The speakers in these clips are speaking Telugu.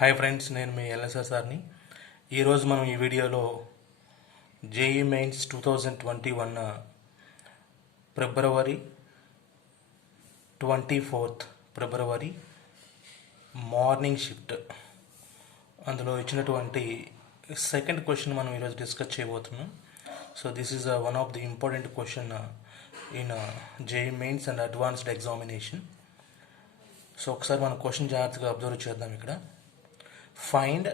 హాయ్ ఫ్రెండ్స్, నేను మీ ఎల్ఎస్ఆర్ సార్ని. ఈరోజు మనం ఈ వీడియోలో జేఈ మెయిన్స్ 2021 ఫిబ్రవరి 24 మార్నింగ్ షిఫ్ట్ అందులో ఇచ్చినటువంటి సెకండ్ క్వశ్చన్ మనం ఈరోజు డిస్కస్ చేయబోతున్నాం. So this is one of the important question in JEE mains and advanced examination. So ఒకసారి మనం క్వశ్చన్ జాగ్రత్తగా అబ్జర్వ్ చేద్దాం. ఇక్కడ find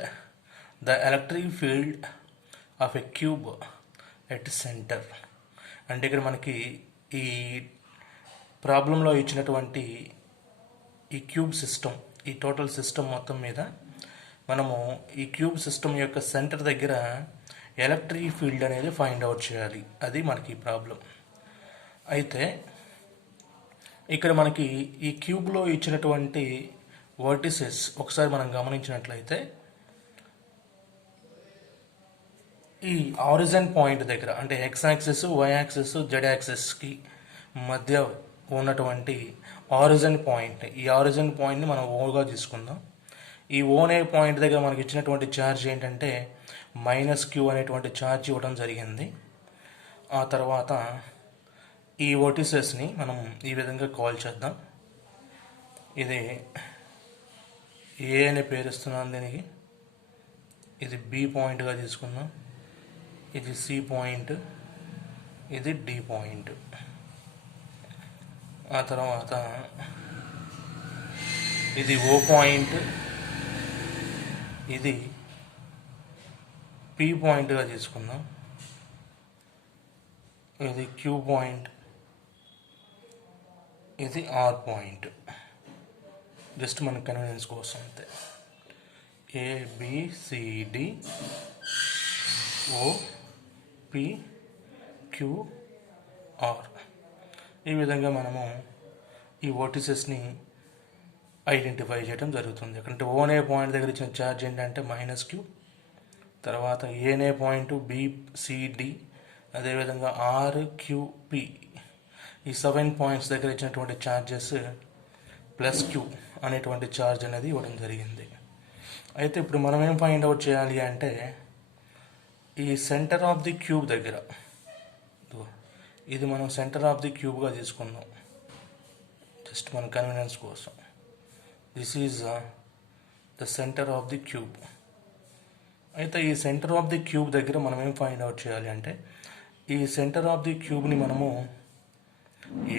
the electric field of a cube at center. అంటే ఇక్కడ మనకి ఈ ప్రాబ్లంలో ఇచ్చినటువంటి ఈ క్యూబ్ సిస్టమ్, ఈ టోటల్ సిస్టమ్ మొత్తం మీద మనము ఈ క్యూబ్ సిస్టమ్ యొక్క సెంటర్ దగ్గర ఎలక్ట్రిక్ ఫీల్డ్ అనేది ఫైండ్ అవుట్ చేయాలి. అది మనకి ఈ ప్రాబ్లం. అయితే ఇక్కడ మనకి ఈ క్యూబ్లో ఇచ్చినటువంటి వర్టిసెస్ ఒకసారి మనం గమనించినట్లయితే ఈ ఆరిజిన్ పాయింట్ దగ్గర, అంటే X axis, why axis, Z యాక్సిస్కి మధ్య ఉన్నటువంటి ఆరిజిన్ పాయింట్, ఈ ఆరిజిన్ పాయింట్ని మనం ఓగా తీసుకుందాం. ఈ ఓనే పాయింట్ దగ్గర మనకి ఇచ్చినటువంటి ఛార్జ్ ఏంటంటే -q అనేటువంటి ఛార్జ్ ఇవ్వడం జరిగింది. ఆ తర్వాత ఈ వర్టిసెస్ని మనం ఈ విధంగా కాల్ చేద్దాం. ఇది ఏ అనే పేరు ఇస్తున్నాను దీనికి. ఇది బి పాయింట్గా తీసుకుందాం. ఇది సి పాయింట్, ఇది డి పాయింట్. ఆ తర్వాత ఇది ఓ పాయింట్, ఇది పి పాయింట్గా తీసుకుందాం. ఇది క్యూ పాయింట్, ఇది ఆర్ పాయింట్. జస్ట్ మన కన్వీనియన్స్ కోసం అంతే. ABCD OPQR ఈ విధంగా మనము ఈ వర్టిసెస్ని ఐడెంటిఫై చేయడం జరుగుతుంది. అంటే ఓనే పాయింట్ దగ్గర ఇచ్చిన ఛార్జ్ ఏంటంటే -q, తర్వాత ఏనే పాయింట్ BCD, అదేవిధంగా RQP, ఈ 7 పాయింట్స్ దగ్గర ఇచ్చినటువంటి ఛార్జెస్ +q అనేటువంటి ఛార్జ్ అనేది ఇవ్వడం జరిగింది. అయితే ఇప్పుడు మనం ఏం ఫైండ్ అవుట్ చేయాలి అంటే ఈ సెంటర్ ఆఫ్ ది క్యూబ్ దగ్గర, ఇది మనం సెంటర్ ఆఫ్ ది క్యూబ్గా తీసుకుందాం జస్ట్ మన కన్వీనియన్స్ కోసం. This is the centre of the cube. అయితే ఈ సెంటర్ ఆఫ్ ది క్యూబ్ దగ్గర మనం ఏం ఫైండ్ అవుట్ చేయాలి అంటే ఈ సెంటర్ ఆఫ్ ది క్యూబ్ని మనము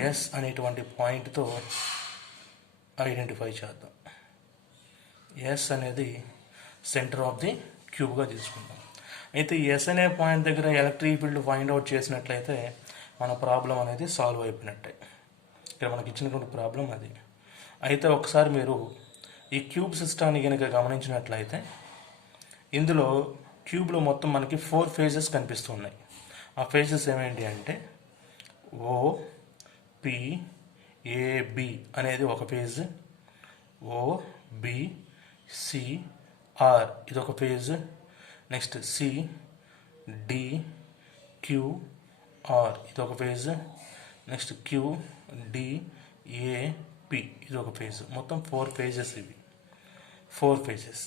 ఎస్ అనేటువంటి పాయింట్తో ఐడెంటిఫై చేద్దాం. ఎస్ అనేది సెంటర్ ఆఫ్ ది క్యూబ్గా తీసుకుందాం. అయితే ఎస్ అనే పాయింట్ దగ్గర ఎలక్ట్రిక్ ఫీల్డ్ ఫైండ్ అవుట్ చేసినట్లయితే మన ప్రాబ్లం అనేది సాల్వ్ అయిపోయినట్టే. ఇక్కడ మనకి ఇచ్చినటువంటి ప్రాబ్లం అది. అయితే ఒకసారి మీరు ఈ క్యూబ్ సిస్టాన్ని కనుక గమనించినట్లయితే ఇందులో క్యూబ్లో మొత్తం మనకి 4 ఫేజెస్ కనిపిస్తున్నాయి. ఆ ఫేజెస్ ఏమేంటి అంటే OPAB అనేది ఒక ఫేజ్, OBCR ఇది ఒక ఫేజ్, నెక్స్ట్ CDQR ఇది ఒక ఫేజ్, నెక్స్ట్ QDAP ఇది ఒక ఫేజ్. మొత్తం 4 ఫేజెస్ ఇవి, 4 ఫేజెస్.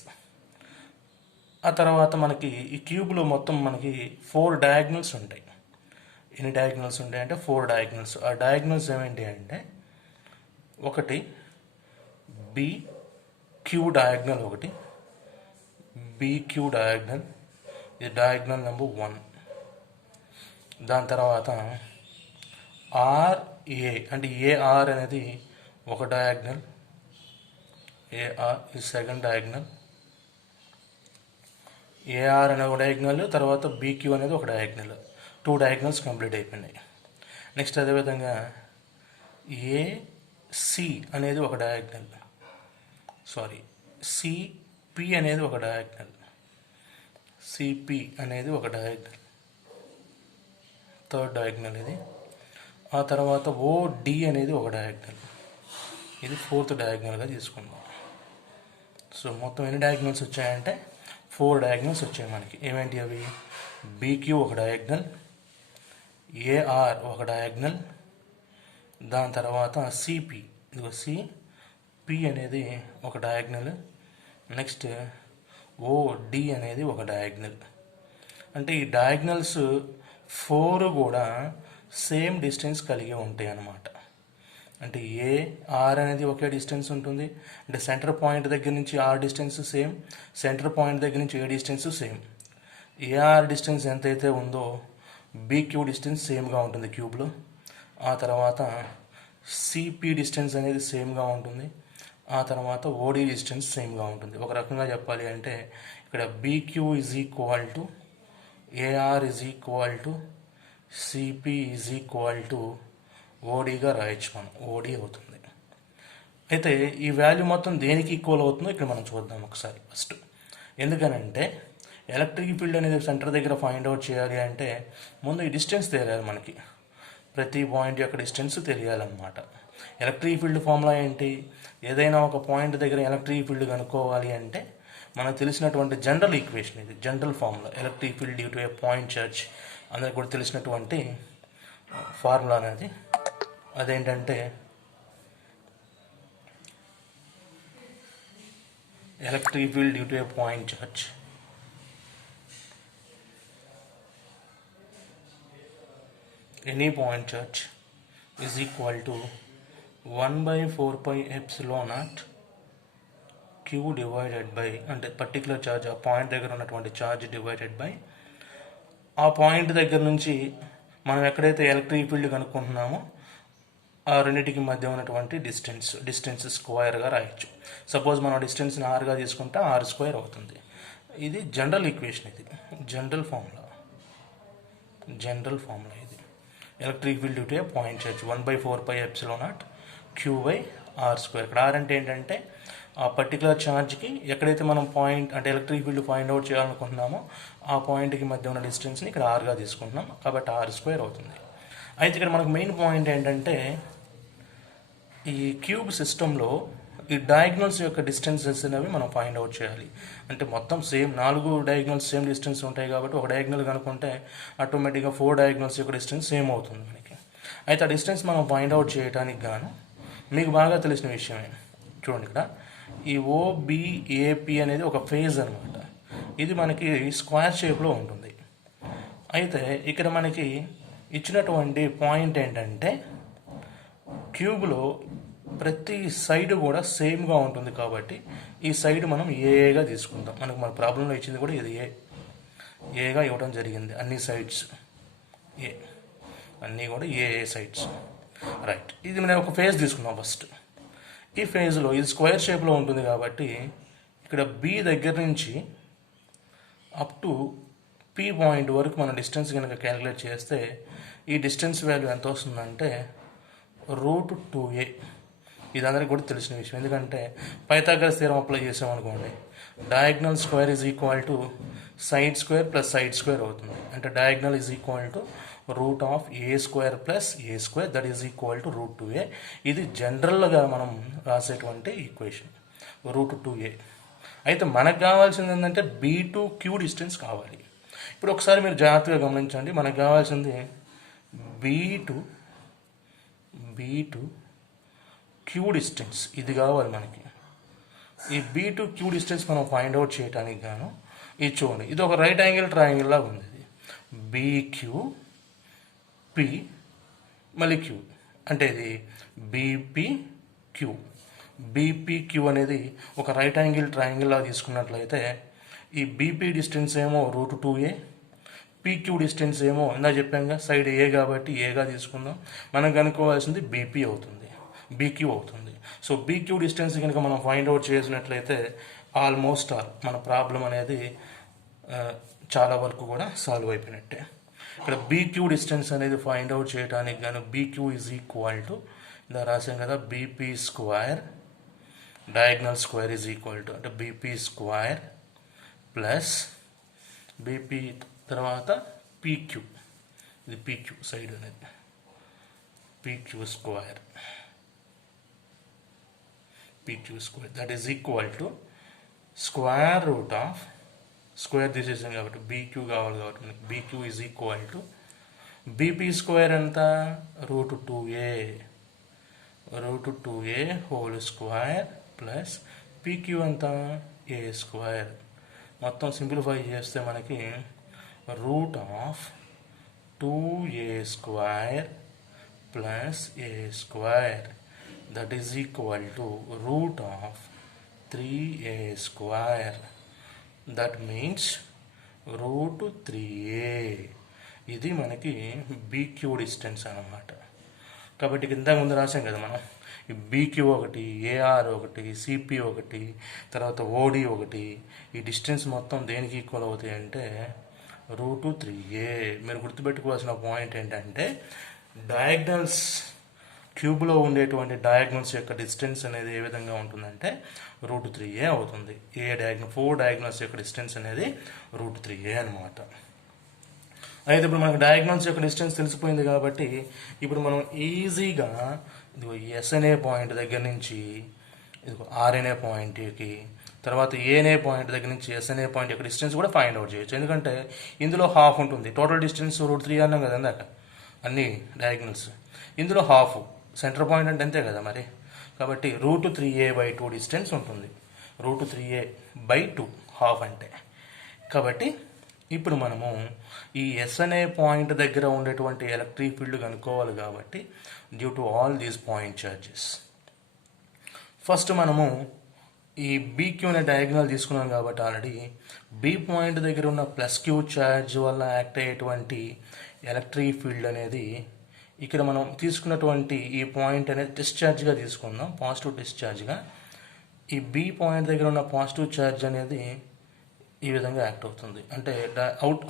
ఆ తర్వాత మనకి ఈ క్యూబ్లో మొత్తం మనకి 4 డయాగ్నల్స్ ఉంటాయి. ఎన్ని డయాగ్నల్స్ ఉంటాయంటే 4 డయాగ్నల్స్. ఆ డయాగ్నల్స్ ఏమేంటి అంటే ఒకటి BQ డయాగ్నల్, ఒకటి BQ డయాగ్నల్, ఇది డయాగ్నల్ నెంబర్ 1. దాని తర్వాత RA అంటే AR అనేది ఒక డయాగ్నల్, AR ఇది సెకండ్ డయాగ్నల్. AR అనే ఒక డయాగ్నల్, తర్వాత BQ అనేది ఒక డయాగ్నల్. 2 డయాగ్నల్స్ కంప్లీట్ అయిపోయినాయి. నెక్స్ట్ అదేవిధంగా AC అనేది ఒక డయాగ్నల్, CP అనేది ఒక డయాగ్నల్, CP అనేది ఒక డయాగ్నల్, థర్డ్ డయాగ్నల్ ఇది. ఆ తర్వాత OD అనేది ఒక డయాగ్నల్, ఇది 4th డయాగ్నల్గా తీసుకుందాం. సో మొత్తం ఎన్ని డయాగ్నల్స్ వచ్చాయంటే 4 డయాగ్నల్స్ వచ్చాయి మనకి. ఏమేంటి అవి? BQ ఒక డయాగ్నల్, AR ఒక డయాగ్నల్, దాని తర్వాత CP, ఇదిగో CP అనేది ఒక డయాగ్నల్, నెక్స్ట్ ఓడి అనేది ఒక డయాగ్నల్. అంటే ఈ డయాగ్నల్స్ 4 కూడా సేమ్ డిస్టెన్స్ కలిగి ఉంటాయి అన్నమాట. అంటే ఏఆర్ అనేది ఒకే డిస్టెన్స్ ఉంటుంది. అంటే సెంటర్ పాయింట్ దగ్గర నుంచి AR distance same, centre point దగ్గర నుంచి A distance same. AR distance ఎంతైతే ఉందో బీక్యూ డిస్టెన్స్ సేమ్గా ఉంటుంది క్యూబ్లో. ఆ తర్వాత సిపి డిస్టెన్స్ అనేది సేమ్గా ఉంటుంది. ఆ తర్వాత ఓడి డిస్టెన్స్ సేమ్గా ఉంటుంది. ఒక రకంగా చెప్పాలి అంటే ఇక్కడ BQ is equal to AR is equal to CP is equal to ఓడిగా రాయొచ్చు మనం. ఓడి అవుతుంది. అయితే ఈ వాల్యూ మొత్తం దేనికి ఈక్వల్ అవుతుందో ఇక్కడ మనం చూద్దాం ఒకసారి ఫస్ట్. ఎందుకనంటే ఎలక్ట్రిక్ ఫీల్డ్ అనేది సెంటర్ దగ్గర ఫైండ్ అవుట్ చేయాలి అంటే ముందు ఈ డిస్టెన్స్ తెలియాలి మనకి. ప్రతి పాయింట్ యొక్క డిస్టెన్స్ తెలియాలన్నమాట. ఎలక్ట్రిక్ ఫీల్డ్ ఫార్ములా ఏంటి? ఏదైనా ఒక పాయింట్ దగ్గర ఎలక్ట్రిక్ ఫీల్డ్ కనుక్కోవాలి అంటే మనకు తెలిసినటువంటి జనరల్ ఈక్వేషన్ ఇది, general formula. Electric field due to a point charge అందరికి కూడా తెలిసినటువంటి ఫార్ములా అనేది. అదేంటంటే electric field due to a point charge any point charge is equal to 1/4πε0 q divided by అంటే పర్టికులర్ ఛార్జ్ ఆ పాయింట్ దగ్గర ఉన్నటువంటి ఛార్జ్ డివైడెడ్ బై ఆ పాయింట్ దగ్గర నుంచి మనం ఎక్కడైతే ఎలక్ట్రిక్ ఫీల్డ్ కనుక్కుంటున్నామో ఆ రెండింటికి మధ్య ఉన్నటువంటి డిస్టెన్స్ స్క్వేర్గా రాయొచ్చు. సపోజ్ మనం డిస్టెన్స్ని ఆర్గా తీసుకుంటే ఆర్ స్క్వేర్ అవుతుంది. ఇది జనరల్ ఈక్వేషన్, ఇది జనరల్ ఫార్ములా ఇది. Electric field due to a point charge 1/4πε0 q/r². ఇక్కడ ఆర్ అంటే ఏంటంటే ఆ పర్టికులర్ ఛార్జ్కి ఎక్కడైతే మనం పాయింట్ అంటే ఎలక్ట్రిక్ ఫీల్డ్ ఫైండ్ అవుట్ చేయాలనుకుంటున్నామో ఆ పాయింట్కి మధ్య ఉన్న డిస్టెన్స్ని ఇక్కడ ఆర్గా తీసుకుంటున్నాం కాబట్టి r² అవుతుంది. అయితే ఇక్కడ మనకు మెయిన్ పాయింట్ ఏంటంటే ఈ క్యూబ్ సిస్టంలో ఈ డయాగ్నల్స్ యొక్క డిస్టెన్సెస్ అనేవి మనం ఫైండ్ అవుట్ చేయాలి. అంటే మొత్తం సేమ్ 4 డయాగ్నల్స్ సేమ్ డిస్టెన్స్ ఉంటాయి కాబట్టి ఒక డయాగ్నల్ కనుక్కుంటే ఆటోమేటిక్గా 4 డయాగ్నల్స్ యొక్క డిస్టెన్స్ సేమ్ అవుతుంది మనకి. అయితే ఆ డిస్టెన్స్ మనం ఫైండ్ అవుట్ చేయడానికి గాను మీకు బాగా తెలిసిన విషయమే. చూడండి, ఇక్కడ ఈ ఓబిఏపి అనేది ఒక ఫేజ్ అనమాట. ఇది మనకి స్క్వేర్ షేప్లో ఉంటుంది. అయితే ఇక్కడ మనకి ఇచ్చినటువంటి పాయింట్ ఏంటంటే క్యూబ్లో ప్రతి సైడ్ కూడా సేమ్గా ఉంటుంది కాబట్టి ఈ సైడ్ మనం ఏగా తీసుకుంటాం. మన ప్రాబ్లంలో ఇచ్చింది కూడా ఇది ఏగా ఇవ్వడం జరిగింది. అన్ని సైడ్స్ ఏ, అన్నీ కూడా ఏ సైడ్స్, రైట్. ఇది మనం ఒక ఫేజ్ తీసుకున్నాం ఫస్ట్. ఈ ఫేజ్లో ఇది స్క్వేర్ షేప్లో ఉంటుంది కాబట్టి ఇక్కడ బి దగ్గర నుంచి అప్ టు పి పాయింట్ వరకు మన డిస్టెన్స్ కనుక క్యాలిక్యులేట్ చేస్తే ఈ డిస్టెన్స్ వాల్యూ ఎంత వస్తుందంటే √2a. ఇది అందరికీ కూడా తెలిసిన విషయం. ఎందుకంటే పైథాగరస్ థియరం అప్లై చేసామనుకోండి, diagonal square is equal to side square plus side square అవుతుంది. అంటే diagonal is equal to √a² plus a² that is equal to √2a. ఇది జనరల్గా మనం రాసేటువంటి ఈక్వేషన్ √2a. అయితే మనకు కావాల్సింది ఏంటంటే B2Q డిస్టెన్స్ కావాలి. ఇప్పుడు ఒకసారి మీరు జాగ్రత్తగా గమనించండి. మనకు కావాల్సింది B2Q డిస్టెన్స్, ఇది కావాలి మనకి. ఈ B2Q డిస్టెన్స్ మనం ఫైండ్ అవుట్ చేయడానికి గాను ఇది చూడండి, ఇది ఒక రైట్ యాంగిల్ ట్రయాంగిల్ లాగా ఉంది. ఇది BQP మళ్ళీ Q అంటే ఇది BPQ అనేది ఒక రైట్ యాంగిల్ ట్రయాంగిల్ లాగా తీసుకున్నట్లయితే ఈ BP డిస్టెన్స్ ఏమో √2a, PQ డిస్టెన్స్ ఏమో ఇందా చెప్పాంగా సైడ్ ఏ కాబట్టి ఏగా తీసుకుందాం. మనం కనుక్కోవాల్సింది BP అవుతుంది, BQ అవుతుంది. సో BQ డిస్టెన్స్ కనుక మనం ఫైండ్ అవుట్ చేసినట్లయితే ఆల్మోస్ట్ ఆల్ మన ప్రాబ్లం అనేది చాలా వరకు కూడా సాల్వ్ అయిపోయినట్టే. ఇక్కడ BQ డిస్టెన్స్ అనేది ఫైండ్ అవుట్ చేయడానికి గాను BQ ఈజ్ ఈక్వల్ టు ఇలా రాసాం కదా, BP² diagonal square is equal to అంటే BP² ప్లస్ BP తర్వాత PQ, ఇది PQ సైడ్ అనేది PQ² that is equal to square root of square తీసేసాం కాబట్టి BQ కావాలి కాబట్టి మనకి BQ is equal to BP² ఎంత √2a whole square plus PQ ఎంత ఏ స్క్వేర్. మొత్తం సింప్లిఫై చేస్తే మనకి root of 2a square plus A square that is equal to root of 3a square. That means route 3a. ఇది మనకి బీక్యూ డిస్టెన్స్ అన్నమాట. కాబట్టి ఇంతకు ముందు రాసాం కదా మనం, ఈ బీక్యూ ఒకటి, ఏఆర్ ఒకటి, సిపి ఒకటి, తర్వాత ఓడి ఒకటి. ఈ డిస్టెన్స్ మొత్తం దేనికి ఈక్వల్ అవుతాయి అంటే రూట్ 3a. మీరు గుర్తుపెట్టుకోవాల్సిన పాయింట్ ఏంటంటే డయాగ్నల్స్, క్యూబ్లో ఉండేటువంటి డయాగ్నల్స్ యొక్క డిస్టెన్స్ అనేది ఏ విధంగా ఉంటుందంటే రూట్ 3a అవుతుంది. 4 డయాగ్నల్స్ యొక్క డిస్టెన్స్ అనేది రూట్ 3a అనమాట. అయితే ఇప్పుడు మనకు డయాగ్నల్స్ యొక్క డిస్టెన్స్ తెలిసిపోయింది కాబట్టి ఇప్పుడు మనం ఈజీగా ఇదిగో ఎస్ అనే పాయింట్ దగ్గర నుంచి ఇదిగో ఆర్ అనే పాయింట్కి, తర్వాత ఏ అనే పాయింట్ దగ్గర నుంచి ఎస్ అనే పాయింట్ యొక్క డిస్టెన్స్ కూడా ఫైండ్ అవుట్ చేయొచ్చు. ఎందుకంటే ఇందులో హాఫ్ ఉంటుంది. టోటల్ డిస్టెన్స్ రూట్ 3 అన్నాం కదా ఇందాక అన్ని డయాగ్నల్స్, ఇందులో హాఫ్ సెంటర్ పాయింట్ అంటే అంతే కదా మరి. కాబట్టి రూట్ 3a/2 డిస్టెన్స్ ఉంటుంది. రూట్ 3a/2 హాఫ్ అంటే. కాబట్టి ఇప్పుడు మనము ఈ ఎస్ అనే పాయింట్ దగ్గర ఉండేటువంటి ఎలక్ట్రిక్ ఫీల్డ్ కనుక్కోవాలి. కాబట్టి due to all these point charges, first మనము ఈ బీక్యూ అనే డయాగ్నల్ తీసుకున్నాం కాబట్టి ఆల్రెడీ బి పాయింట్ దగ్గర ఉన్న ప్లస్ క్యూ ఛార్జ్ వల్ల యాక్ట్ అయ్యేటువంటి ఎలక్ట్రిక్ ఫీల్డ్ అనేది ఇక్కడ మనం తీసుకున్నటువంటి ఈ పాయింట్ అనేది డిశ్చార్జ్గా తీసుకుందాం, పాజిటివ్ డిశ్చార్జ్గా. ఈ బి పాయింట్ దగ్గర ఉన్న పాజిటివ్ ఛార్జ్ అనేది ఈ విధంగా యాక్ట్ అవుతుంది, అంటే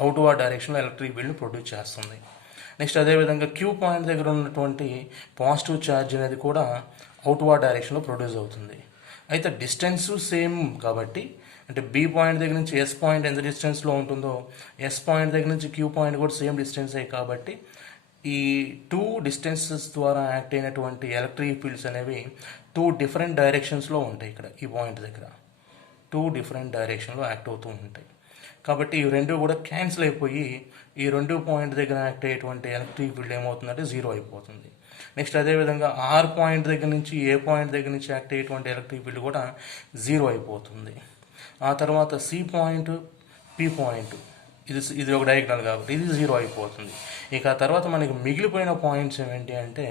అవుట్వర్డ్ డైరెక్షన్లో ఎలక్ట్రిక్ ఫీల్డ్ని ప్రొడ్యూస్ చేస్తుంది. నెక్స్ట్ అదేవిధంగా క్యూ పాయింట్ దగ్గర ఉన్నటువంటి పాజిటివ్ ఛార్జ్ అనేది కూడా అవుట్వర్డ్ డైరెక్షన్లో ప్రొడ్యూస్ అవుతుంది. అయితే డిస్టెన్స్ సేమ్ కాబట్టి, అంటే బి పాయింట్ దగ్గర నుంచి ఎస్ పాయింట్ ఎంత డిస్టెన్స్లో ఉంటుందో ఎస్ పాయింట్ దగ్గర నుంచి క్యూ పాయింట్ కూడా సేమ్ డిస్టెన్స్ అయ్యి కాబట్టి ఈ 2 డిస్టెన్సెస్ ద్వారా యాక్ట్ అయినటువంటి ఎలక్ట్రిక్ ఫీల్డ్స్ అనేవి 2 డిఫరెంట్ డైరెక్షన్స్లో ఉంటాయి. ఇక్కడ ఈ పాయింట్ దగ్గర 2 డిఫరెంట్ డైరెక్షన్లో యాక్ట్ అవుతూ ఉంటాయి. కాబట్టి ఈ రెండు కూడా క్యాన్సిల్ అయిపోయి ఈ 2 పాయింట్ దగ్గర యాక్ట్ అయ్యేటువంటి ఎలక్ట్రిక్ ఫీల్డ్ ఏమవుతుందంటే 0 అయిపోతుంది. నెక్స్ట్ అదేవిధంగా ఆర్ పాయింట్ దగ్గర నుంచి ఏ పాయింట్ దగ్గర నుంచి యాక్ట్ అయ్యేటువంటి ఎలక్ట్రిక్ ఫీల్డ్ కూడా 0 అయిపోతుంది. ఆ తర్వాత సి పాయింట్, పి పాయింట్, ఇది ఒక డయాగ్నల్ కాబట్టి ఇది 0 అయిపోతుంది. ఇక ఆ తర్వాత మనకి మిగిలిపోయిన పాయింట్స్ ఏమిటి అంటే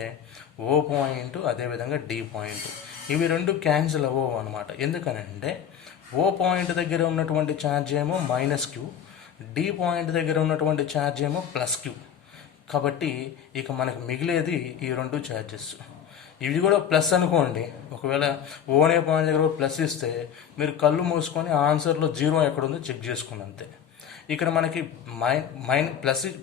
ఓ పాయింట్, అదేవిధంగా డి పాయింట్. ఇవి రెండు క్యాన్సిల్ అవ్వవు అనమాట. ఎందుకనంటే ఓ పాయింట్ దగ్గర ఉన్నటువంటి ఛార్జ్ ఏమో -q, డి పాయింట్ దగ్గర ఉన్నటువంటి ఛార్జ్ ఏమో +q. కాబట్టి ఇక మనకు మిగిలేది ఈ 2 ఛార్జెస్. ఇవి కూడా ప్లస్ అనుకోండి. ఒకవేళ ఓ అనే పాయింట్ దగ్గర ప్లస్ ఇస్తే మీరు కళ్ళు మూసుకొని ఆన్సర్లో 0 ఎక్కడుందో చెక్ చేసుకుని అంతే. ఇక్కడ మనకి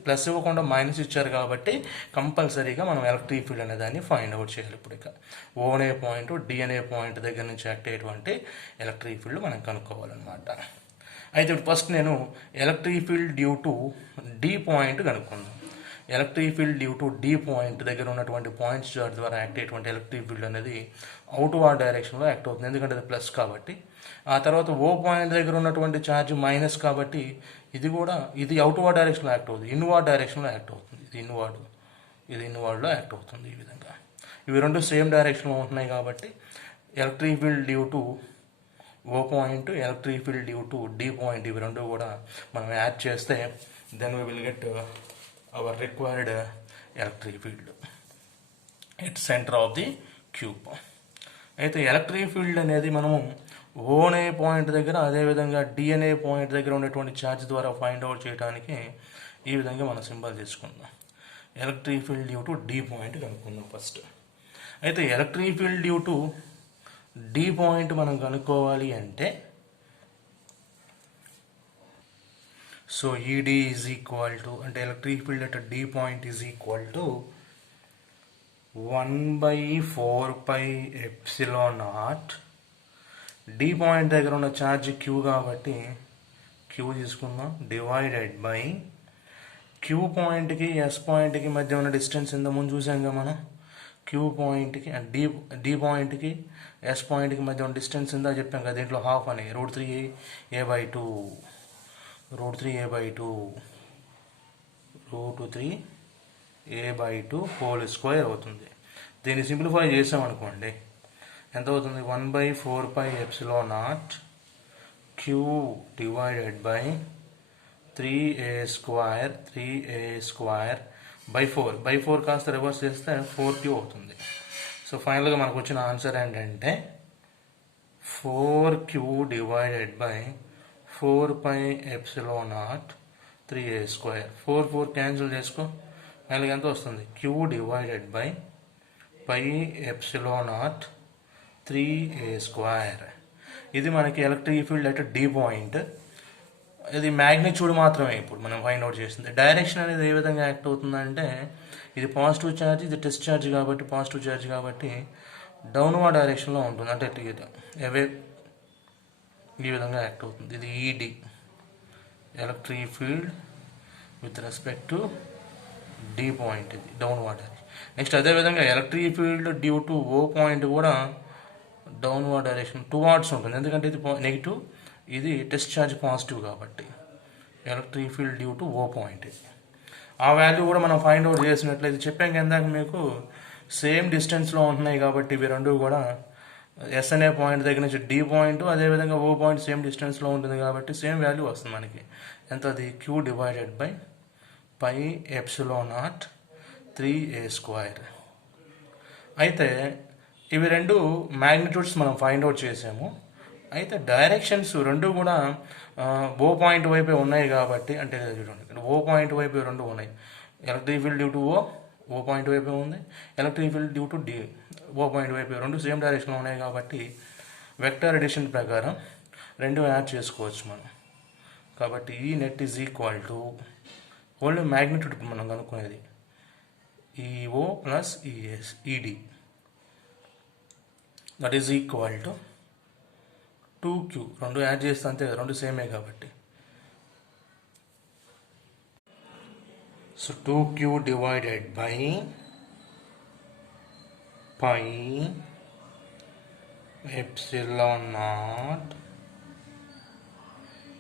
ప్లస్ ఇవ్వకుండా మైనస్ ఇచ్చారు కాబట్టి కంపల్సరీగా మనం ఎలక్ట్రిక్ ఫీల్డ్ అనే దాన్ని ఫైండ్ అవుట్ చేయాలి. ఇప్పుడు ఇక ఓ అనే పాయింట్, డి అనే పాయింట్ దగ్గర నుంచి యాక్ట్ అయ్యేటువంటి ఎలక్ట్రిక్ ఫీల్డ్ మనం కనుక్కోవాలన్నమాట. అయితే ఇప్పుడు ఫస్ట్ నేను electric field due to D point కనుక్కుందాం. Electric field due to D point దగ్గర ఉన్నటువంటి పాయింట్స్ చార్జ్ ద్వారా యాక్ట్ అయ్యేటువంటి ఎలక్ట్రిక్ ఫీల్డ్ అనేది అవుట్వర్డ్ డైరెక్షన్లో యాక్ట్ అవుతుంది, ఎందుకంటే అది ప్లస్ కాబట్టి. ఆ తర్వాత ఓ పాయింట్ దగ్గర ఉన్నటువంటి ఛార్జ్ మైనస్ కాబట్టి ఇది అవుట్వర్డ్ డైరెక్షన్లో యాక్ట్ అవుతుంది, ఇన్వర్డ్ డైరెక్షన్లో యాక్ట్ అవుతుంది. ఇది ఇన్వర్డ్లో యాక్ట్ అవుతుంది. ఈ విధంగా ఇవి రెండు సేమ్ డైరెక్షన్లో ఉంటున్నాయి కాబట్టి electric field due to O point, electric field due to D point, ఇవి రెండు కూడా మనం యాడ్ చేస్తే then we will get our required electric field at centre of the cube. అయితే ఎలక్ట్రిక్ ఫీల్డ్ అనేది మనము ఓ అనే పాయింట్ దగ్గర, అదేవిధంగా డి అనే పాయింట్ దగ్గర ఉండేటువంటి ఛార్జ్ ద్వారా ఫైండ్ అవుట్ చేయడానికి ఈ విధంగా మనం సింబల్ తీసుకుందాం. Electric field due to D point కనుక్కుందాం ఫస్ట్. అయితే electric field due to D point మనం కనుక్కోవాలి అంటే so ED is equal to, అంటే electric field at D point is equal to 1/4πε0. D point దగ్గర ఉన్న ఛార్జ్ క్యూ కాబట్టి క్యూ తీసుకుందాం, డివైడెడ్ బై క్యూ పాయింట్కి ఎస్ పాయింట్కి మధ్య ఉన్న డిస్టెన్స్ ఇంత ముందు చూసాంగా మనం. క్యూ పాయింట్కి డి పాయింట్కి ఎస్ పాయింట్కి మధ్య ఉన్న డిస్టెన్స్ ఇందా చెప్పాం కదా, దీంట్లో హాఫ్ అని √3a/2 హోల్ స్క్వేర్ అవుతుంది. దీన్ని సింప్లిఫై చేసామనుకోండి ఎంత అవుతుంది, 1/4πε0 q divided by 3a square by 4 కాస్త రివర్స్ చేస్తే 4q అవుతుంది. సో ఫైనల్గా మనకు వచ్చిన ఆన్సర్ ఏంటంటే 4q divided by 4πε0 3a square. 4 cancel చేసుకో, ఫైనల్గా ఎంత వస్తుంది? q divided by πε0 3a square. ఇది మనకి electric field at D point. ఇది మ్యాగ్నిట్యూడ్ మాత్రమే ఇప్పుడు మనం ఫైండ్ అవుట్ చేసింది. డైరెక్షన్ అనేది ఏ విధంగా యాక్ట్ అవుతుందంటే, ఇది పాజిటివ్ ఛార్జ్, ఇది టెస్ట్ ఛార్జ్ కాబట్టి పాజిటివ్ ఛార్జ్ కాబట్టి డౌన్వర్డ్ డైరెక్షన్లో ఉంటుంది, అంటే అవే ఈ విధంగా యాక్ట్ అవుతుంది. ఇది ED electric field with respect to D point, ఇది డౌన్వర్డ్ డైరెక్షన్. నెక్స్ట్ అదేవిధంగా electric field due to O point కూడా డౌన్వర్డ్ డైరెక్షన్ టువార్డ్స్ ఉంటుంది, ఎందుకంటే ఇది నెగిటివ్, ఇది టెస్ట్ ఛార్జ్ పాజిటివ్ కాబట్టి electric field due to O point. ఇది ఆ వాల్యూ కూడా మనం ఫైండ్ అవుట్ చేసినట్లయితే చెప్పాం కిందాక మీకు సేమ్ డిస్టెన్స్లో ఉంటున్నాయి కాబట్టి ఇవి రెండు కూడా ఎస్ అనే పాయింట్ దగ్గర నుంచి డి పాయింట్, అదేవిధంగా ఓ పాయింట్ సేమ్ డిస్టెన్స్లో ఉంటుంది కాబట్టి సేమ్ వాల్యూ వస్తుంది మనకి. ఎంత? అది queue divided by πε0 3a square. అయితే ఇవి రెండు మ్యాగ్నిట్యూడ్స్ మనం ఫైండ్ అవుట్ చేసాము. అయితే డైరెక్షన్స్ రెండు కూడా ఓ పాయింట్ వైపే ఉన్నాయి కాబట్టి, అంటే ఓ పాయింట్ వైపు రెండు ఉన్నాయి. Electric field due to O point వైపే ఉంది, electric field due to D O point వైపు, రెండు సేమ్ డైరెక్షన్లో ఉన్నాయి కాబట్టి వెక్టర్ ఎడిషన్ ప్రకారం రెండు యాడ్ చేసుకోవచ్చు మనం. కాబట్టి ఈ net is equal to only magnitude మనం కనుక్కునేది EO plus ES ED, that is equal to 2q. రెండు యాడ్ చేస్తే అంతే కదా, రెండు సేమే కాబట్టి. So 2q divided by πε0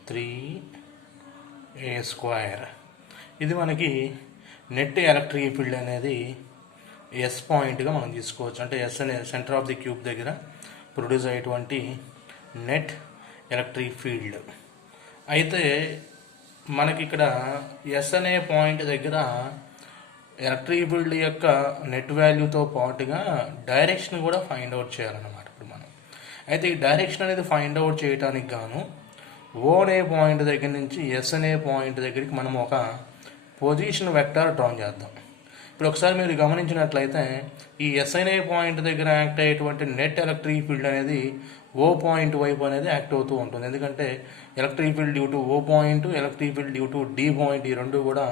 3a square. ఇది మనకి నెట్ ఎలక్ట్రిక్ ఫీల్డ్ అనేది ఎస్ పాయింట్గా మనం తీసుకోవచ్చు. అంటే ఎస్ అనే సెంటర్ ఆఫ్ ది క్యూబ్ దగ్గర ప్రొడ్యూస్ అయ్యేటువంటి నెట్ ఎలక్ట్రిక్ ఫీల్డ్. అయితే మనకి ఇక్కడ ఎస్ అనే పాయింట్ దగ్గర ఎలక్ట్రిక్ ఫీల్డ్ యొక్క నెట్ వాల్యూతో పాటుగా డైరెక్షన్ కూడా ఫైండ్ అవుట్ చేయాలన్నమాట ఇప్పుడు మనం. అయితే ఈ డైరెక్షన్ అనేది ఫైండ్ అవుట్ చేయడానికి గాను ఓ అనే పాయింట్ దగ్గర నుంచి ఎస్ అనే పాయింట్ దగ్గరికి మనం ఒక పొజిషన్ వెక్టార్ డ్రా చేద్దాం. ఇప్పుడు ఒకసారి మీరు గమనించినట్లయితే ఈ ఎస్ అనే పాయింట్ దగ్గర యాక్ట్ అయ్యేటువంటి నెట్ ఎలక్ట్రిక్ ఫీల్డ్ అనేది ఓ పాయింట్ వైపు అనేది యాక్ట్ అవుతూ ఉంటుంది, ఎందుకంటే electric field due to O point, electric field due to D point, ఈ రెండు కూడా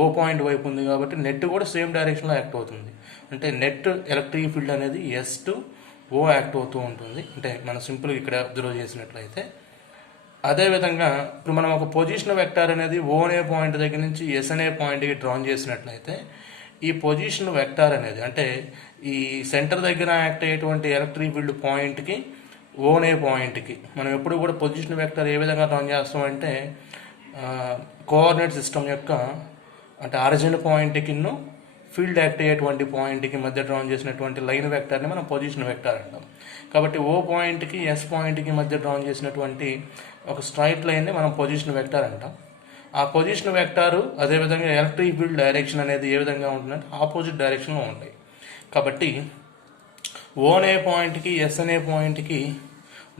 ఓ పాయింట్ వైపు ఉంది కాబట్టి నెట్ కూడా సేమ్ డైరెక్షన్లో యాక్ట్ అవుతుంది. అంటే నెట్ ఎలక్ట్రిక్ ఫీల్డ్ అనేది ఎస్ టు ఓ యాక్ట్ అవుతూ ఉంటుంది. అంటే మనం సింపుల్గా ఇక్కడ అబ్జర్వ్ చేసినట్లయితే అదేవిధంగా ఇప్పుడు మనం ఒక పొజిషన్ వెక్టార్ అనేది ఓ అనే పాయింట్ దగ్గర నుంచి ఎస్ అనే పాయింట్కి డ్రా చేసినట్లయితే ఈ పొజిషన్ వెక్టార్ అనేది అంటే ఈ సెంటర్ దగ్గర యాక్ట్ అయ్యేటువంటి ఎలక్ట్రిక్ ఫీల్డ్ పాయింట్కి ఓ అనే పాయింట్కి మనం ఎప్పుడు కూడా పొజిషన్ వెక్టర్ ఏ విధంగా డ్రా చేస్తామంటే కోఆర్డినేట్ సిస్టమ్ యొక్క అంటే ఆరిజిన్ పాయింట్కి ఫీల్డ్ యాక్ట్ అయ్యేటువంటి పాయింట్కి మధ్య డ్రా చేసినటువంటి లైన్ వెక్టర్ని మనం పొజిషన్ వెక్టర్ అంటాం. కాబట్టి ఓ పాయింట్కి ఎస్ పాయింట్కి మధ్య డ్రా చేసినటువంటి ఒక స్ట్రైట్ లైన్ని మనం పొజిషన్ వెక్టర్ అంటాం. ఆ పొజిషన్ వెక్టారు అదేవిధంగా ఎలక్ట్రిక్ ఫీల్డ్ డైరెక్షన్ అనేది ఏ విధంగా ఉంటుందంటే ఆపోజిట్ డైరెక్షన్లో ఉంటాయి. కాబట్టి ఓ అనే పాయింట్కి ఎస్ అనే పాయింట్కి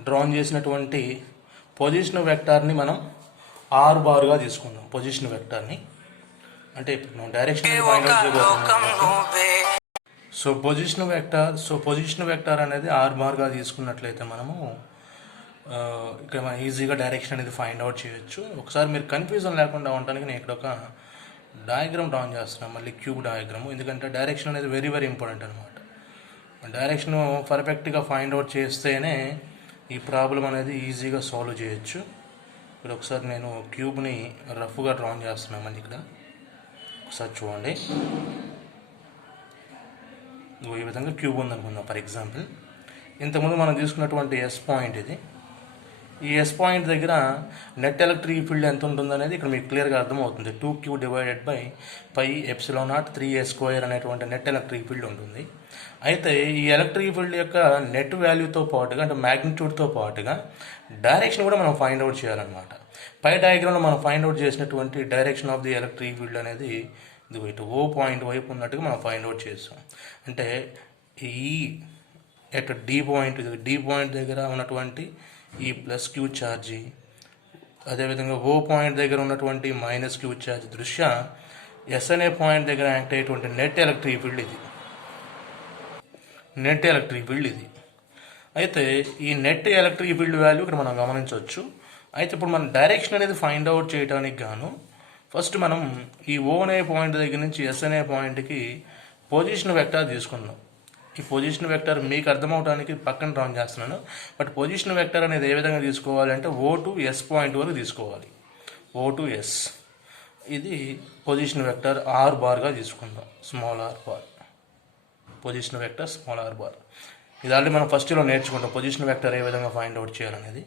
డ్రా చేసినటువంటి పొజిషన్ వెక్టార్ని మనం ఆర్ బార్గా తీసుకుందాం. పొజిషన్ వెక్టార్ని అంటే ఇప్పుడు మనం డైరెక్షన్ ఫైండ్ అవుట్ చేయబోతున్నాం. సో పొజిషన్ వెక్టార్ అనేది ఆర్ బార్గా తీసుకున్నట్లయితే మనము ఇక్కడ మనం ఈజీగా డైరెక్షన్ అనేది ఫైండ్ అవుట్ చేయొచ్చు. ఒకసారి మీరు కన్ఫ్యూజన్ లేకుండా ఉండడానికి నేను ఇక్కడ ఒక డయాగ్రామ్ డ్రా చేస్తున్నాను, మళ్ళీ క్యూబ్ డయాగ్రాము, ఎందుకంటే డైరెక్షన్ అనేది వెరీ వెరీ ఇంపార్టెంట్ అనమాట. డైరెక్షన్ పర్ఫెక్ట్గా ఫైండ్ అవుట్ చేస్తేనే ఈ ప్రాబ్లం అనేది ఈజీగా సాల్వ్ చేయొచ్చు. ఇక్కడ ఒకసారి నేను క్యూబ్ని రఫ్గా డ్రా చేస్తున్నాను. మళ్ళీ ఇక్కడ ఒకసారి చూడండి, ఈ విధంగా క్యూబ్ ఉందనుకుందాం. ఫర్ ఎగ్జాంపుల్ ఇంతకుముందు మనం తీసుకున్నటువంటి ఎస్ పాయింట్ ఇది. ఈ ఎస్ పాయింట్ దగ్గర నెట్ ఎలక్ట్రిక్ ఫీల్డ్ ఎంత ఉంటుందనేది ఇక్కడ మీకు క్లియర్గా అర్థమవుతుంది. 2Q divided by pi epsilon naught 3a² అనేటువంటి నెట్ ఎలక్ట్రిక్ ఫీల్డ్ ఉంటుంది. అయితే ఈ ఎలక్ట్రిక్ ఫీల్డ్ యొక్క నెట్ వాల్యూతో పాటుగా అంటే మ్యాగ్నిట్యూడ్తో పాటుగా డైరెక్షన్ కూడా మనం ఫైండ్ అవుట్ చేయాలన్నమాట. పై డయాగ్రామ్లో మనం ఫైండ్ అవుట్ చేసినటువంటి direction of the electric field అనేది ఇది ఇటు ఓ పాయింట్ వైపు ఉన్నట్టుగా మనం ఫైండ్ అవుట్ చేస్తాం. అంటే ఈ ఎట్ డి పాయింట్ దగ్గర ఉన్నటువంటి ఈ ప్లస్ క్యూ ఛార్జీ, అదేవిధంగా ఓ పాయింట్ దగ్గర ఉన్నటువంటి మైనస్ క్యూ ఛార్జ్ దృష్ట్యా ఎస్ అనే పాయింట్ దగ్గర యాక్ట్ అయ్యేటువంటి నెట్ ఎలక్ట్రిక్ ఫీల్డ్ ఇది. అయితే ఈ నెట్ ఎలక్ట్రిక్ ఫీల్డ్ వాల్యూ ఇక్కడ మనం గమనించవచ్చు. అయితే ఇప్పుడు మనం డైరెక్షన్ అనేది ఫైండ్ అవుట్ చేయడానికి గాను ఫస్ట్ మనం ఈ ఓ అనే పాయింట్ దగ్గర నుంచి ఎస్ అనే పాయింట్కి పొజిషన్ వెక్టార్ తీసుకుందాం. ఈ పొజిషన్ వెక్టార్ మీకు అర్థమవడానికి పక్కన డ్రా చేస్తున్నాను. బట్ పొజిషన్ వెక్టార్ అనేది ఏ విధంగా తీసుకోవాలంటే ఓ టు ఎస్ పాయింట్ వరకు తీసుకోవాలి. ఓ టు ఎస్ ఇది పొజిషన్ వెక్టార్ ఆర్ బార్గా తీసుకుందాం. Small R bar, position vector small R bar. ఇది ఆల్రెడీ మనం ఫస్ట్లో నేర్చుకుంటాం పొజిషన్ వెక్టార్ ఏ విధంగా ఫైండ్ అవుట్ చేయాలనేది.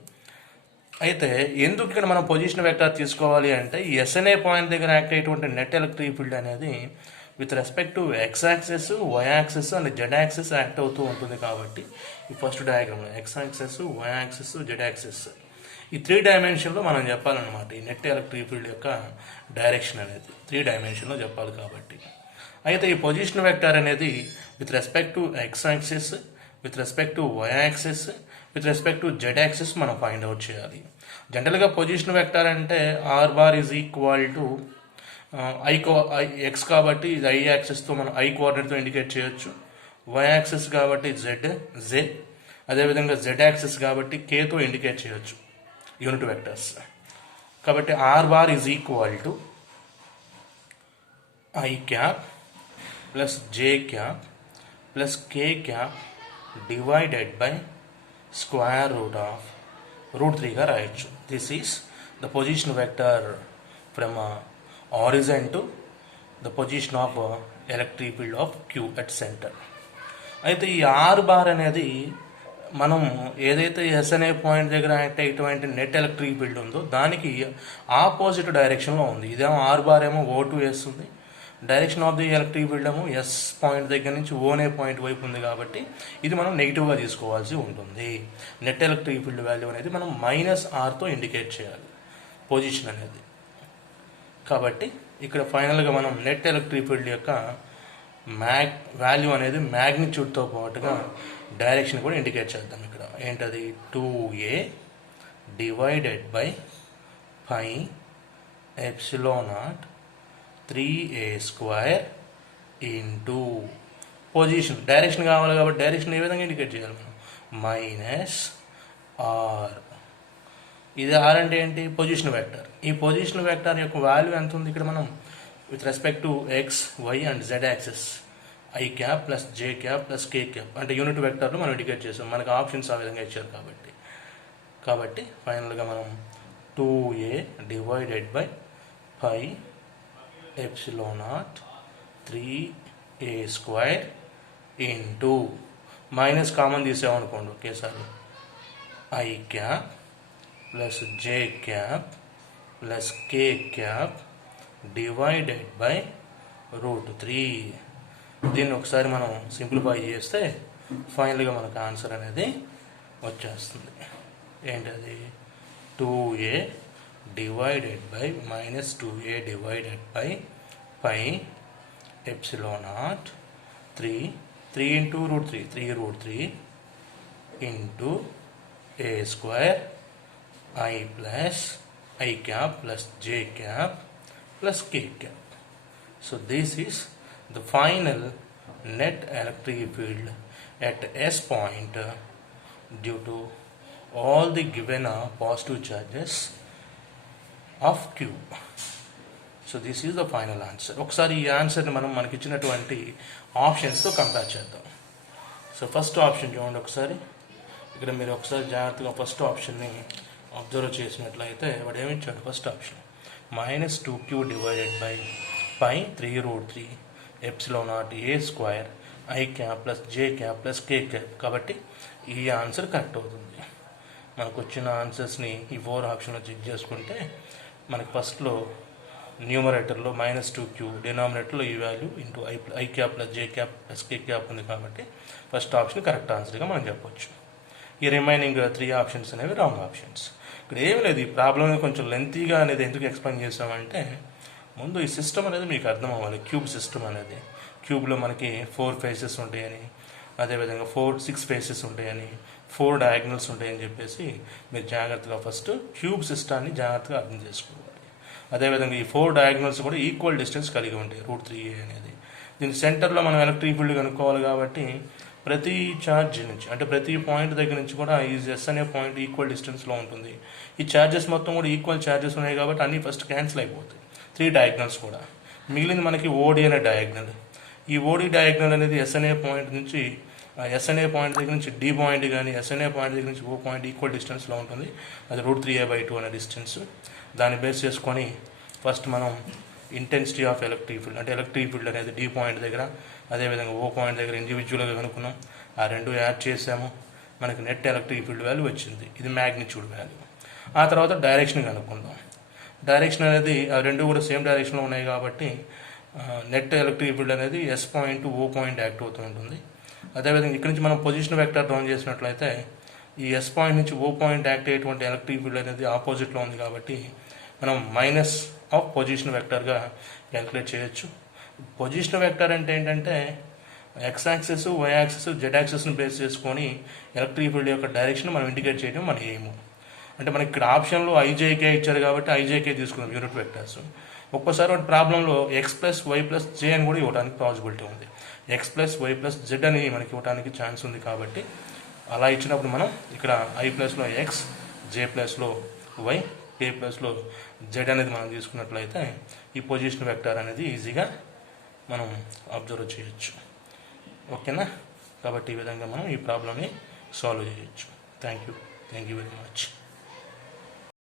అయితే ఎందుకు ఇక్కడ మనం పొజిషన్ వెక్టార్ తీసుకోవాలి అంటే ఈ ఎస్ అనే పాయింట్ దగ్గర యాక్ట్ అయ్యేటువంటి నెట్ ఎలక్ట్రిక్ ఫీల్డ్ అనేది with respect to x axis, y axis and Z axis act అవుతూ ఉంటుంది. కాబట్టి ఈ ఫస్ట్ డయాగ్రామ్లో x axis, y axis, z axis ఈ 3 డైమెన్షన్లో మనం చెప్పాలన్నమాట. ఈ నెట్ ఎలక్ట్రిక్ ఫీల్డ్ యొక్క డైరెక్షన్ అనేది 3 డైమెన్షన్లో చెప్పాలి కాబట్టి. అయితే ఈ పొజిషన్ వెక్టార్ అనేది with respect to x axis, with respect to y axis, with respect to z axis మనం ఫైండ్ అవుట్ చేయాలి. జనరల్గా పొజిషన్ వెక్టార్ అంటే r bar is equal to x కాబట్టి ఇది ఐ యాక్సెస్తో మనం ఐ కోఆర్డినేట్తో ఇండికేట్ చేయొచ్చు. వై యాక్సెస్ కాబట్టి జే, అదేవిధంగా జెడ్ యాక్సెస్ కాబట్టి కేతో ఇండికేట్ చేయొచ్చు యూనిట్ వెక్టర్స్. కాబట్టి r bar is equal to i cap plus J cap plus K cap divided by square root of √3గా రాయొచ్చు. This is the position vector from origin to the position of electric field of Q at center. అయితే ఈ ఆర్ బార్ అనేది మనం ఏదైతే ఎస్ అనే పాయింట్ దగ్గర యాక్ట్ అయ్యేటువంటి నెట్ ఎలక్ట్రిక్ ఫీల్డ్ ఉందో దానికి ఆపోజిట్ డైరెక్షన్లో ఉంది. ఇదేమో ఆర్ బార్ ఏమో ఓ టు ఎస్ ఉంది, direction of the electric field ఏమో ఎస్ పాయింట్ దగ్గర నుంచి ఓ అనే పాయింట్ వైపు ఉంది. కాబట్టి ఇది మనం నెగిటివ్గా తీసుకోవాల్సి ఉంటుంది. నెట్ ఎలక్ట్రిక్ ఫీల్డ్ వాల్యూ అనేది మనం -r ఇండికేట్ చేయాలి పొజిషన్ అనేది. కాబట్టి ఇక్కడ ఫైనల్గా మనం నెట్ ఎలక్ట్రిక్ ఫీల్డ్ యొక్క వాల్యూ అనేది మ్యాగ్నిట్యూడ్తో పాటుగా డైరెక్షన్ కూడా ఇండికేట్ చేద్దాం. ఇక్కడ ఏంటది 2a divided by pi epsilon naught 3a² into position. Direction కావాలి కాబట్టి డైరెక్షన్ ఏ విధంగా ఇండికేట్ చేయాలి మనం -r. ఇది ఆర్ అంటే ఏంటి? Position vector. ఈ పొజిషన్ వెక్టర్ యొక్క వాల్యూ ఎంత ఉంది ఇక్కడ మనం with respect to X, Y and Z axes I cap plus J cap plus K cap అంటే యూనిట్ వెక్టర్లో మనం ఇండికేట్ చేస్తాం. మనకు ఆప్షన్స్ ఆ విధంగా ఇచ్చారు కాబట్టి ఫైనల్గా మనం 2a divided by pi epsilon naught 3a² into minus common తీసామనుకోండి ఒకేసారి i cap plus J cap plus K cap divided by √3. దీన్ని ఒకసారి మనం సింప్లిఫై చేస్తే ఫైనల్గా మనకు ఆన్సర్ అనేది వచ్చేస్తుంది. ఏంటది? 2a divided by -2a divided by pi epsilon naught 3 into √3 3√3 into a² I plus I cap plus j cap plus k cap. So this is the final net electric field at S point due to all the given positive charges of Q. So this is the final answer. ఒకసారి ఈ ఆన్సర్ని మనం మనకి ఇచ్చినటువంటి ఆప్షన్స్తో కంపేర్ చేద్దాం. సో ఫస్ట్ ఆప్షన్ చూడండి ఒకసారి. ఇక్కడ మీరు ఒకసారి జాగ్రత్తగా ఫస్ట్ ఆప్షన్ని అబ్జర్వ్ చేసినట్లయితే వాడు ఏమిచ్చాడు? First option -2q divided by pi 3√3 epsilon naught a² i cap plus J cap plus K cap. కాబట్టి ఈ ఆన్సర్ కరెక్ట్ అవుతుంది. మనకు వచ్చిన ఆన్సర్స్ని ఈ 4 ఆప్షన్లో చెక్ చేసుకుంటే మనకి ఫస్ట్లో న్యూమరేటర్లో -2q, డినామినేటర్లో ఈ value into I cap plus J cap plus K cap ఉంది కాబట్టి ఫస్ట్ ఆప్షన్ కరెక్ట్ ఆన్సర్గా మనం చెప్పొచ్చు. ఈ రిమైనింగ్ 3 ఆప్షన్స్ అనేవి రాంగ్ ఆప్షన్స్. ఇక్కడ ఏమి లేదు, ఈ ప్రాబ్లమ్ కొంచెం లెంతీగా అనేది ఎందుకు ఎక్స్ప్లెయిన్ చేసామంటే ముందు ఈ సిస్టమ్ అనేది మీకు అర్థం అవ్వాలి. క్యూబ్ సిస్టమ్ అనేది, క్యూబ్లో మనకి 4 ఫేసెస్ ఉంటాయని, అదేవిధంగా 6 ఫేసెస్ ఉంటాయని, 4 డయాగ్నల్స్ ఉంటాయని చెప్పేసి మీరు జాగ్రత్తగా ఫస్ట్ క్యూబ్ సిస్టాన్ని జాగ్రత్తగా అర్థం చేసుకోవాలి. అదేవిధంగా ఈ 4 డయాగ్నల్స్ కూడా ఈక్వల్ డిస్టెన్స్ కలిగి ఉంటాయి, √3a అనేది. దీని సెంటర్లో మనం ఎలక్ట్రిక్ ఫీల్డ్ కనుక్కోవాలి కాబట్టి ప్రతి ఛార్జ్ నుంచి, అంటే ప్రతి పాయింట్ దగ్గర నుంచి కూడా ఈ ఎస్ అనే పాయింట్ ఈక్వల్ డిస్టెన్స్లో ఉంటుంది. ఈ ఛార్జెస్ మొత్తం కూడా ఈక్వల్ ఛార్జెస్ ఉన్నాయి కాబట్టి అన్నీ ఫస్ట్ క్యాన్సిల్ అయిపోతాయి, 3 డయాగ్నల్స్ కూడా. మిగిలింది మనకి ఓడి అనే డయాగ్నల్. ఈ ఓడి డయాగ్నల్ అనేది ఎస్ అనే పాయింట్ నుంచి, ఎస్ అనే పాయింట్ దగ్గర నుంచి డి పాయింట్ కానీ ఎస్ అనే పాయింట్ దగ్గర నుంచి ఓ పాయింట్ ఈక్వల్ డిస్టెన్స్లో ఉంటుంది. అది √3a/2 అనే డిస్టెన్స్. దాన్ని బేస్ చేసుకొని ఫస్ట్ మనం ఇంటెన్సిటీ ఆఫ్ ఎలక్ట్రిక్ ఫీల్డ్, అంటే ఎలక్ట్రిక్ ఫీల్డ్ అనేది డి పాయింట్ దగ్గర, అదేవిధంగా ఓ పాయింట్ దగ్గర ఇండివిజువల్గా కనుక్కున్నాం. ఆ రెండు యాడ్ చేసాము, మనకి నెట్ ఎలక్ట్రిక్ ఫీల్డ్ వాల్యూ వచ్చింది. ఇది మ్యాగ్నిట్యూడ్ వాల్యూ. ఆ తర్వాత డైరెక్షన్ కనుక్కుందాం. డైరెక్షన్ అనేది ఆ రెండు కూడా సేమ్ డైరెక్షన్లో ఉన్నాయి కాబట్టి నెట్ ఎలక్ట్రిక్ ఫీల్డ్ అనేది ఎస్ పాయింట్ ఓ పాయింట్ యాక్ట్ అవుతూ ఉంటుంది. అదేవిధంగా ఇక్కడ నుంచి మనం పొజిషన్ వెక్టర్ డ్రాన్ చేసినట్లయితే ఈ ఎస్ పాయింట్ నుంచి ఓ పాయింట్ యాక్ట్ అయ్యేటువంటి ఎలక్ట్రిక్ ఫీల్డ్ అనేది ఆపోజిట్లో ఉంది కాబట్టి మనం మైనస్ ఆఫ్ పొజిషన్ వెక్టర్గా క్యాలిక్యులేట్ చేయొచ్చు. పొజిషన్ వెక్టర్ అంటే ఏంటంటే x axis, why axis, z యాక్సిస్ని బేస్ చేసుకొని ఎలక్ట్రిక్ ఫీల్డ్ యొక్క డైరెక్షన్ మనం ఇండికేట్ చేయడం మన ఎయిమ్. అంటే మనకి ఇక్కడ ఆప్షన్లో ఐజేకే ఇచ్చారు కాబట్టి ఐజేకే తీసుకున్నాం యూనిట్ వెక్టర్స్. ఒక్కోసారి ఒక ప్రాబ్లంలో x+y+j అని కూడా ఇవ్వడానికి పాసిబిలిటీ ఉంది. x+y+z అని మనకి ఇవ్వడానికి ఛాన్స్ ఉంది కాబట్టి అలా ఇచ్చినప్పుడు మనం ఇక్కడ i+లో x, j+లో y, k+లో z అనేది మనం తీసుకున్నట్లయితే ఈ పొజిషన్ వెక్టర్ అనేది ఈజీగా మనం అబ్జర్వ్ చేయొచ్చు. ఓకేనా? కాబట్టి ఈ విధంగా మనం ఈ ప్రాబ్లమ్ని సాల్వ్ చేయొచ్చు. Thank you very much.